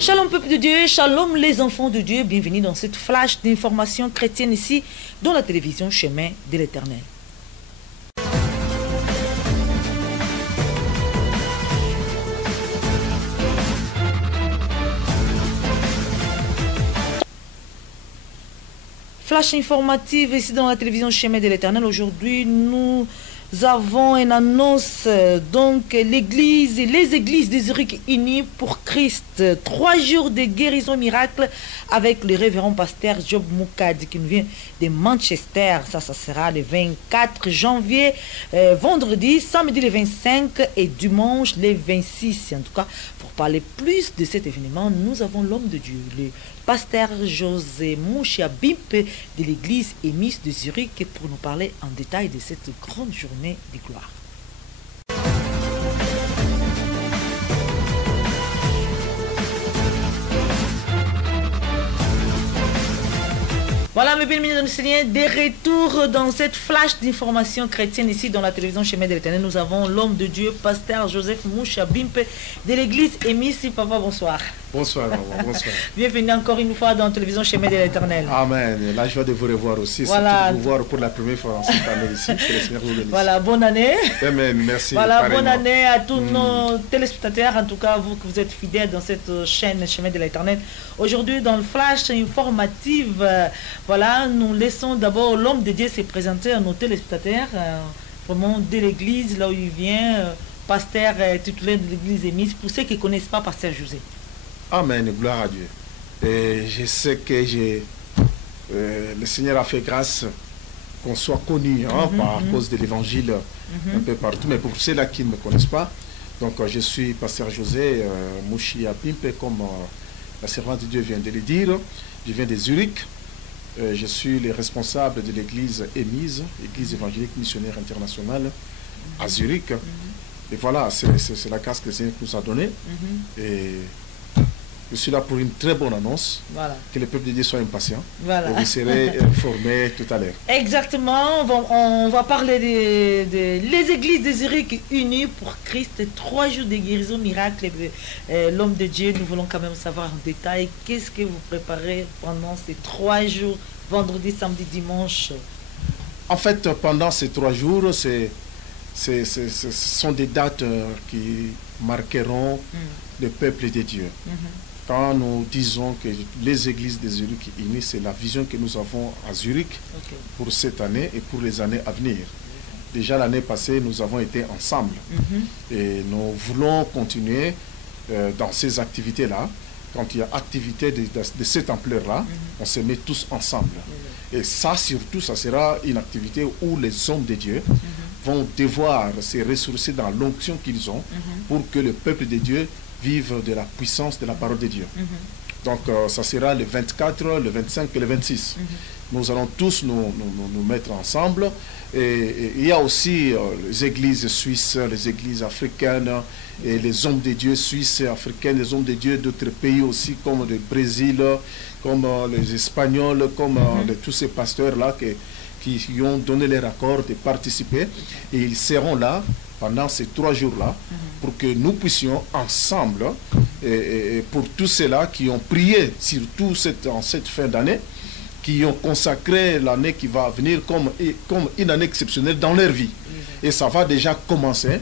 Shalom peuple de Dieu, shalom les enfants de Dieu, bienvenue dans cette flash d'informations chrétiennes ici dans la télévision Chemin de l'Éternel. Flash informative ici dans la télévision Chemin de l'Éternel. Aujourd'hui, nous avons une annonce, donc l'église et les églises de Zurich unies pour Christ. 3 jours de guérison miracle avec le révérend pasteur Job Moukadi qui nous vient de Manchester. Ça sera le 24 janvier, vendredi, samedi le 25 et dimanche le 26. En tout cas, pour parler plus de cet événement, nous avons l'homme de Dieu, le pasteur José Mouchia Bimpe de l'église émise de Zurich pour nous parler en détail de cette grande journée de gloire. Voilà mes bien-aimés dans le Seigneur, des retours dans cette flash d'informations chrétiennes ici dans la télévision Chemin de l'Éternel. Nous avons l'homme de Dieu, pasteur Joseph Moucha Bimpe de l'église émise. Papa, bonsoir. Bonsoir, maman, bonsoir. Bienvenue encore une fois dans la télévision Chemin de l'Éternel. Amen. La joie de vous revoir aussi. Voilà. C'est de vous voir pour la première fois en cette année ici. Que le Seigneur vous bénisse. Voilà, bonne année. Amen, merci. Voilà, pareillement. bonne année à tous nos téléspectateurs, en tout cas vous que vous êtes fidèles dans cette chaîne Chemin de l'Éternel. Aujourd'hui, dans le flash informative, voilà, nous laissons d'abord l'homme de Dieu se présenter à nos téléspectateurs, vraiment de l'église, là où il vient, pasteur titulaire de l'église émise, pour ceux qui ne connaissent pas pasteur José. Amen, gloire à Dieu. Et je sais que le Seigneur a fait grâce qu'on soit connu par cause de l'évangile un peu partout. Mais pour ceux-là qui ne me connaissent pas, donc je suis pasteur José Mouchia Bimpe, comme la servante de Dieu vient de le dire. Je viens de Zurich. Je suis le responsable de l'église émise, l'église évangélique missionnaire internationale à Zurich. Et voilà, c'est la grâce que le Seigneur nous a donnée. Et je suis là pour une très bonne annonce. Voilà. Que le peuple de Dieu soit impatient. Voilà. Et vous serez informés tout à l'heure. Exactement. On va parler de les églises de Zurich unies pour Christ. 3 jours de guérison miracle. L'homme de Dieu, nous voulons quand même savoir en détail qu'est-ce que vous préparez pendant ces 3 jours, vendredi, samedi, dimanche. En fait, pendant ces 3 jours, ce sont des dates qui marqueront le peuple de Dieu. Quand nous disons que les églises de Zurich unies, c'est la vision que nous avons à Zurich pour cette année et pour les années à venir. Déjà l'année passée, nous avons été ensemble et nous voulons continuer dans ces activités-là. Quand il y a activité de cette ampleur-là, on se met tous ensemble. Et ça, surtout, ça sera une activité où les hommes de Dieu vont devoir se ressourcer dans l'onction qu'ils ont pour que le peuple de Dieu vive de la puissance de la parole de Dieu. Donc, ça sera le 24, le 25 et le 26. Nous allons tous nous mettre ensemble. Et il y a aussi les églises suisses, les églises africaines, et les hommes de Dieu suisses et africains, les hommes de Dieu d'autres pays aussi, comme le Brésil, comme les Espagnols, comme tous ces pasteurs-là qui ont donné leur accord de participer. Et ils seront là pendant ces 3 jours-là, pour que nous puissions ensemble, et pour tous ceux-là qui ont prié, surtout en cette fin d'année, qui ont consacré l'année qui va venir comme une année exceptionnelle dans leur vie. Et ça va déjà commencer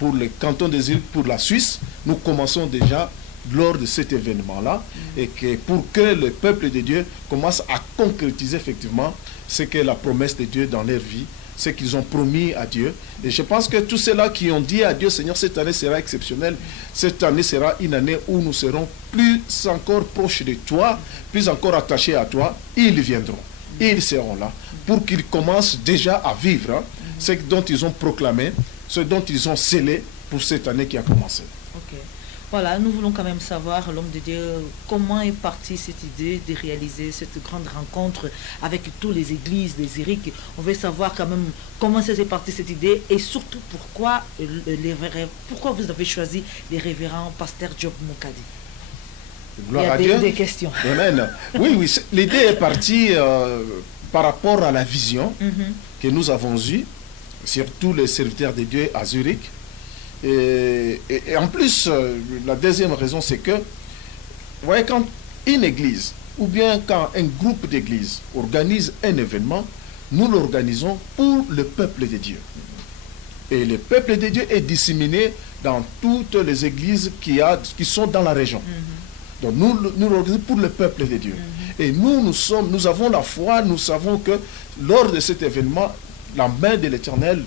pour le canton de Zurich, pour la Suisse. Nous commençons déjà lors de cet événement-là, et que pour que le peuple de Dieu commence à concrétiser effectivement ce qu'est la promesse de Dieu dans leur vie, ce qu'ils ont promis à Dieu. Et je pense que tous ceux-là qui ont dit à Dieu, Seigneur, cette année sera exceptionnelle, cette année sera une année où nous serons plus encore proches de toi, plus encore attachés à toi, ils viendront, ils seront là, pour qu'ils commencent déjà à vivre ce dont ils ont proclamé, ce dont ils ont scellé pour cette année qui a commencé. Ok. Voilà, nous voulons quand même savoir, l'homme de Dieu, comment est partie cette idée de réaliser cette grande rencontre avec toutes les églises de Zurich. On veut savoir quand même comment s'est partie cette idée et surtout pourquoi vous avez choisi les révérends pasteur Job Moukadi. Gloire à Dieu. Dieu. Des questions. Amen. Oui, l'idée est partie par rapport à la vision que nous avons eue, surtout les serviteurs de Dieu à Zurich. Et en plus, la deuxième raison, c'est que vous voyez, quand une église, ou bien quand un groupe d'églises organise un événement, nous l'organisons pour le peuple de Dieu. Et le peuple de Dieu est disséminé dans toutes les églises qui sont dans la région. Donc nous l'organisons pour le peuple de Dieu. Et nous avons la foi, nous savons que lors de cet événement, la main de l'Éternel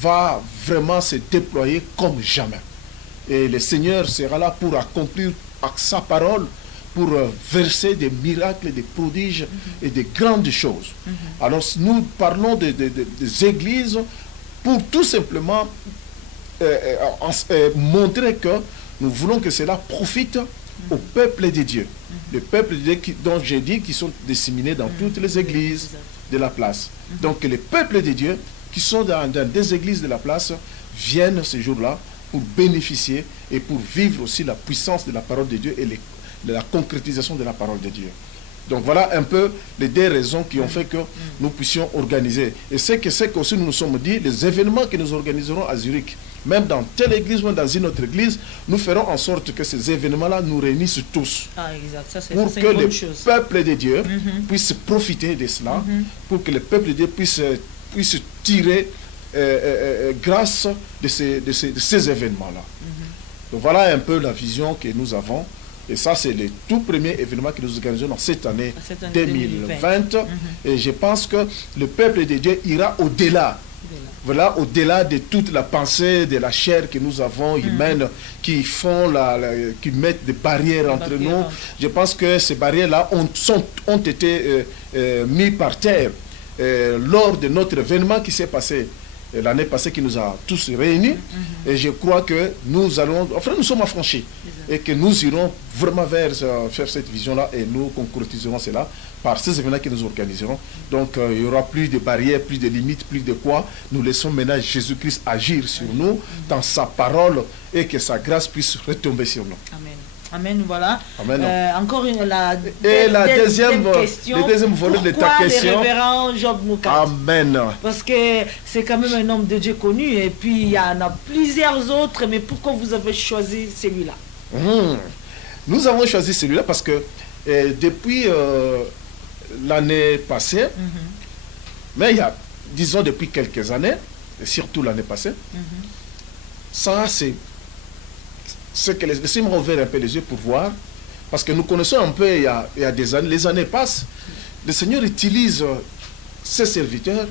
va vraiment se déployer comme jamais. Et le Seigneur sera là pour accomplir sa parole, pour verser des miracles, des prodiges et des grandes choses. Alors nous parlons des églises pour tout simplement montrer que nous voulons que cela profite au peuple de Dieu. Le peuple de Dieu dont j'ai dit qui sont disséminés dans toutes les églises de la place. Donc les peuples de Dieu qui sont dans des églises de la place viennent ce jour-là pour bénéficier et pour vivre aussi la puissance de la parole de Dieu et de la concrétisation de la parole de Dieu. Donc voilà un peu les deux raisons qui ont fait que nous puissions organiser. Et c'est que aussi nous nous sommes dit, les événements que nous organiserons à Zurich, même dans telle église ou dans une autre église, nous ferons en sorte que ces événements-là nous réunissent tous. Ah, exact. Ça, pour que le peuple de Dieu puisse profiter de cela, pour que le peuple de Dieu puisse tirer grâce de ces événements-là. Donc voilà un peu la vision que nous avons. Et ça, c'est le tout premier événement que nous organisons dans cette année 2020. Et je pense que le peuple de Dieu ira au-delà. Voilà, au-delà de toute la pensée de la chair que nous avons humaine, qui mettent des barrières entre nous. Je pense que ces barrières-là ont été mises par terre lors de notre événement qui s'est passé l'année passée, qui nous a tous réunis. Et je crois que nous sommes affranchis et que nous irons vraiment vers faire cette vision-là et nous concrétiserons cela par ces événements que nous organiserons. Donc il n'y aura plus de barrières, plus de limites, plus de quoi. Nous laissons maintenant Jésus-Christ agir sur nous dans sa parole et que sa grâce puisse retomber sur nous. Amen. Amen, voilà. Amen. Encore la deuxième question. Le deuxième volet de ta question. Le révérend Job Moukat? Amen. Parce que c'est quand même un homme de Dieu connu et puis il y en a plusieurs autres, mais pourquoi vous avez choisi celui-là? Nous avons choisi celui-là parce que depuis l'année passée, mais il y a, disons depuis quelques années, et surtout l'année passée, ça c'est que les Seigneur m'a ouvert un peu les yeux pour voir, parce que nous connaissons un peu il y a des années, les années passent, le Seigneur utilise ses serviteurs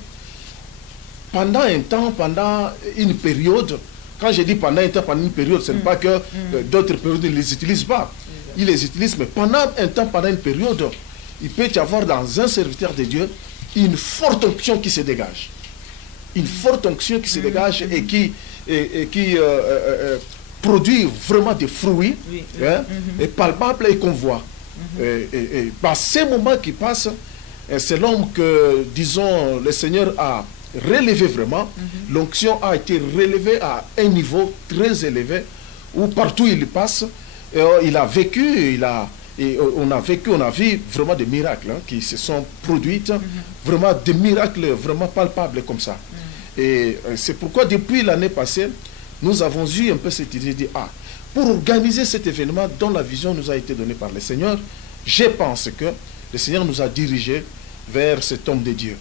pendant un temps, pendant une période. Quand je dis pendant un temps, pendant une période, ce n'est pas que d'autres périodes ne les utilisent pas. Ils les utilisent, mais pendant un temps, pendant une période, il peut y avoir dans un serviteur de Dieu une forte onction qui se dégage. Une forte onction qui se dégage et qui produit vraiment des fruits et palpables et qu'on voit. Et par ces moments qui passent, c'est l'homme que, disons, le Seigneur a relevé vraiment. L'onction a été relevée à un niveau très élevé où partout il passe, il a vécu, on a vu vraiment des miracles qui se sont produits, vraiment des miracles vraiment palpables comme ça. Et c'est pourquoi depuis l'année passée, nous avons eu un peu cette idée de pour organiser cet événement dont la vision nous a été donnée par le Seigneur, je pense que le Seigneur nous a dirigés vers cet homme de Dieu.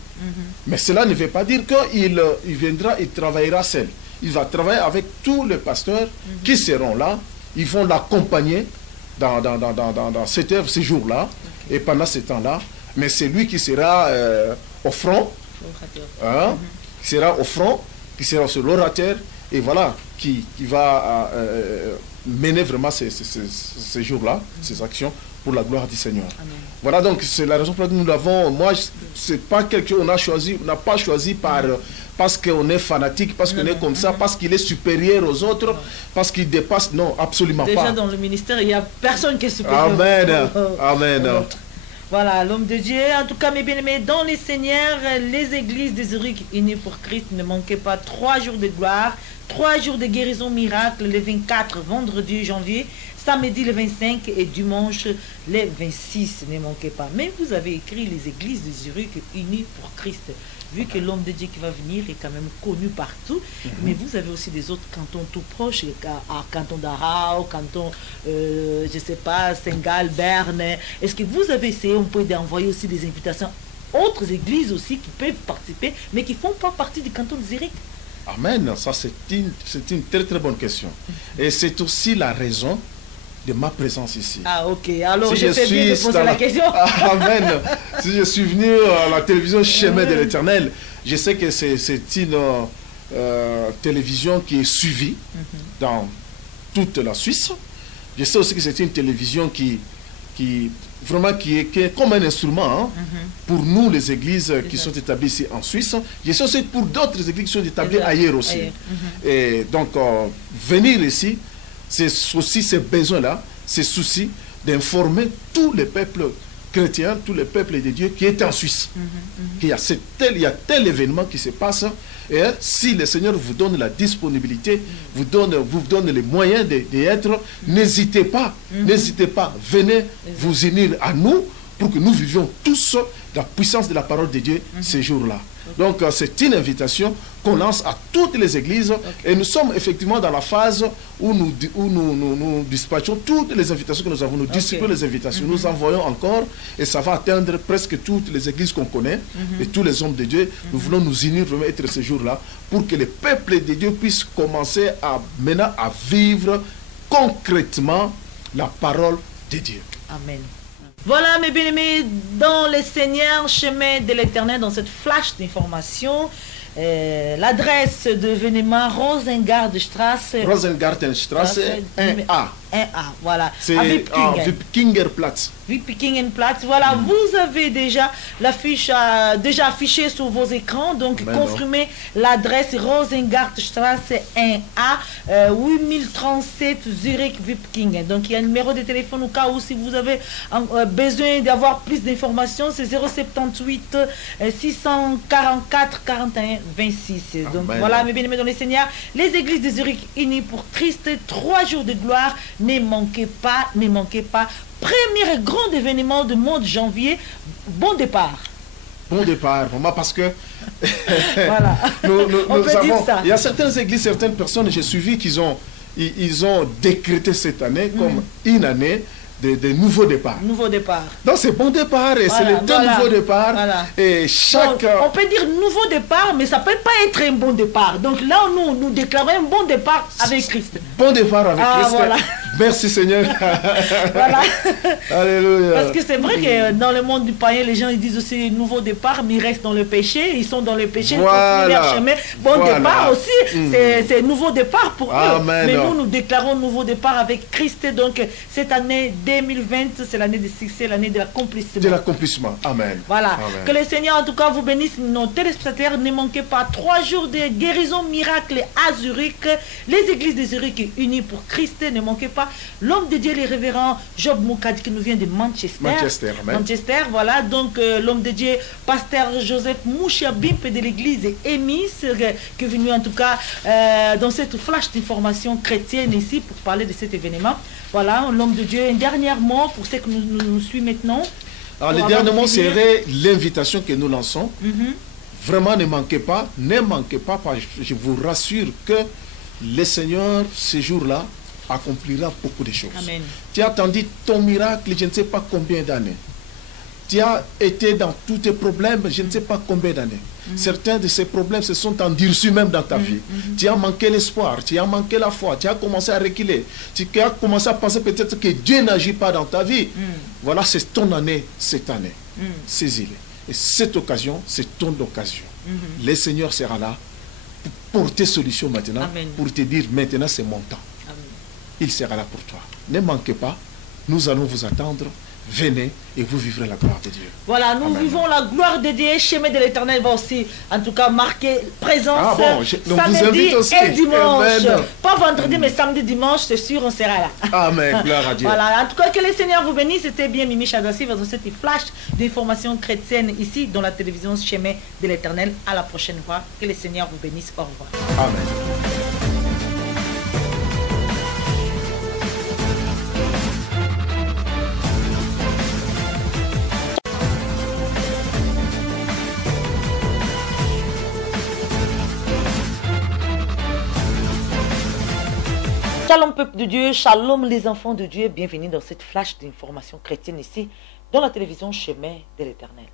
Mais cela ne veut pas dire qu'il viendra, il travaillera seul. Il va travailler avec tous les pasteurs qui seront là. Ils vont l'accompagner dans cette œuvre, ces jours-là, et pendant ce temps-là. Mais c'est lui qui sera au front, qui sera au front, qui sera sur l'orateur, et voilà, qui va mener vraiment ces jours-là, ces actions, pour la gloire du Seigneur. Amen. Voilà, donc c'est la raison pour laquelle nous l'avons. Moi, c'est pas quelque chose on n'a pas choisi parce qu'on est fanatique, parce qu'on est comme ça, parce qu'il est supérieur aux autres, parce qu'il dépasse. Non, absolument pas. Déjà dans le ministère, il n'y a personne qui est supérieur. Amen. Amen. Voilà, l'homme de Dieu. En tout cas, mes bien-aimés, dans les Seigneurs, les églises de Zurich unies pour Christ, ne manquez pas 3 jours de gloire, 3 jours de guérison miracle, le 24 vendredi janvier, samedi le 25 et dimanche le 26. Ne manquez pas. Mais vous avez écrit les églises de Zurich unies pour Christ. vu que l'homme de Dieu qui va venir est quand même connu partout, mais vous avez aussi des autres cantons tout proches, à Canton d'Arao, Canton, je ne sais pas, Saint-Gall, Berne. Est-ce que vous avez essayé, on peut envoyer aussi des invitations à autres églises aussi qui peuvent participer, mais qui ne font pas partie du canton de Zurich? Amen, ça c'est une très très bonne question. Et c'est aussi la raison de ma présence ici. Ah ok, alors si je fais bien de poser la question. Amen. Si je suis venu à la télévision Chemin de l'Éternel, je sais que c'est une télévision qui est suivie dans toute la Suisse. Je sais aussi que c'est une télévision qui vraiment qui est comme un instrument pour nous les églises qui sont établies ici en Suisse. Je sais aussi pour d'autres églises qui sont établies ailleurs aussi. Et donc venir ici, c'est aussi ces besoins-là, ces soucis d'informer tous les peuples chrétiens, tous les peuples de Dieu qui étaient en Suisse. Il y a tel événement qui se passe. Et si le Seigneur vous donne la disponibilité, vous donne les moyens d'y être, n'hésitez pas, venez vous unir à nous pour que nous vivions tous la puissance de la parole de Dieu ces jours-là. Donc c'est une invitation qu'on lance à toutes les églises et nous sommes effectivement dans la phase où nous dispatchons toutes les invitations que nous avons, nous distribuons les invitations, nous envoyons encore et ça va atteindre presque toutes les églises qu'on connaît et tous les hommes de Dieu. Nous voulons nous unir vraiment être ce jour-là pour que les peuples de Dieu puissent commencer maintenant à vivre concrètement la parole de Dieu. Amen. Voilà mes bien-aimés, dans le Seigneur, chemin de l'Éternel, dans cette flash d'information, l'adresse de l'événement Rosengartenstrasse. Rosengartenstrasse 1A. 1A, voilà. C'est Wipkingerplatz. Wipkingerplatz, voilà, vous avez déjà l'affiche déjà affichée sur vos écrans, donc confirmez l'adresse Rosengartenstrasse 1A, 8037 Zurich Wipkingen. Donc il y a un numéro de téléphone au cas où si vous avez besoin d'avoir plus d'informations, c'est 078 644 41 26. Donc voilà, mes bien-aimés dans le Seigneur, les églises de Zurich unies pour Christ, 3 jours de gloire, ne manquez pas, ne manquez pas. Premier grand événement du mois de janvier, bon départ. Bon départ, vraiment, parce que voilà. On peut dire ça. Il y a certaines églises, certaines personnes, j'ai suivi qu'ils ont décrété cette année comme une année de nouveaux départs. Nouveau départ. Donc c'est bon départ et c'est les deux nouveaux départs. Et chaque... Donc, on peut dire nouveau départ, mais ça ne peut pas être un bon départ. Donc là, nous déclarons un bon départ avec Christ. Bon départ avec Christ. Voilà. Merci Seigneur. Voilà. Alléluia. Parce que c'est vrai que dans le monde du païen, les gens ils disent aussi nouveau départ, mais ils restent dans le péché. Ils sont dans le péché, ils continuent leur chemin. Bon départ aussi, c'est nouveau départ pour eux. Mais nous déclarons nouveau départ avec Christ. Donc cette année 2020, c'est l'année de succès, l'année de l'accomplissement. De l'accomplissement. Amen. Voilà. Amen. Que le Seigneur en tout cas vous bénisse, nos téléspectateurs. Ne manquez pas 3 jours de guérison miracle à Zurich. Les églises de Zurich unies pour Christ. Ne manquez pas. L'homme de Dieu, le révérend Job Moukadi, qui nous vient de Manchester. Manchester, voilà. Donc, l'homme de Dieu, pasteur Joseph Mouchiabimpe de l'église Emis, qui est venu en tout cas dans cette flash d'information chrétienne ici pour parler de cet événement. Voilà, l'homme de Dieu. Un dernier mot pour ceux que nous suivent maintenant. Alors, le dernier mot serait l'invitation que nous lançons. Vraiment, ne manquez pas, je vous rassure que le Seigneur, ce jour-là, accomplira beaucoup de choses. Amen. Tu as attendu ton miracle, je ne sais pas combien d'années. Tu as été dans tous tes problèmes, je ne sais pas combien d'années. Certains de ces problèmes se sont endurcis même dans ta vie. Tu as manqué l'espoir, tu as manqué la foi, tu as commencé à reculer. Tu as commencé à penser peut-être que Dieu n'agit pas dans ta vie. Voilà, c'est ton année cette année. Saisis-le. Et cette occasion, c'est ton occasion. Le Seigneur sera là pour porter solution maintenant, pour te dire maintenant c'est mon temps. Il sera là pour toi. Ne manquez pas, nous allons vous attendre. Venez et vous vivrez la gloire de Dieu. Voilà, nous vivons la gloire de Dieu. Chemin de l'Éternel va aussi, en tout cas, marquer présence samedi et dimanche. Amen. Pas vendredi, mais samedi, dimanche, c'est sûr, on sera là. Amen, gloire à Dieu. Voilà, en tout cas, que le Seigneur vous bénisse. C'était bien Mimi Chadassi dans cette flash d'informations chrétiennes ici, dans la télévision Chemin de l'Éternel. À la prochaine fois. Que le Seigneur vous bénisse. Au revoir. Amen. Shalom peuple de Dieu, shalom les enfants de Dieu, bienvenue dans cette flash d'information chrétienne ici, dans la télévision Chemin de l'Éternel.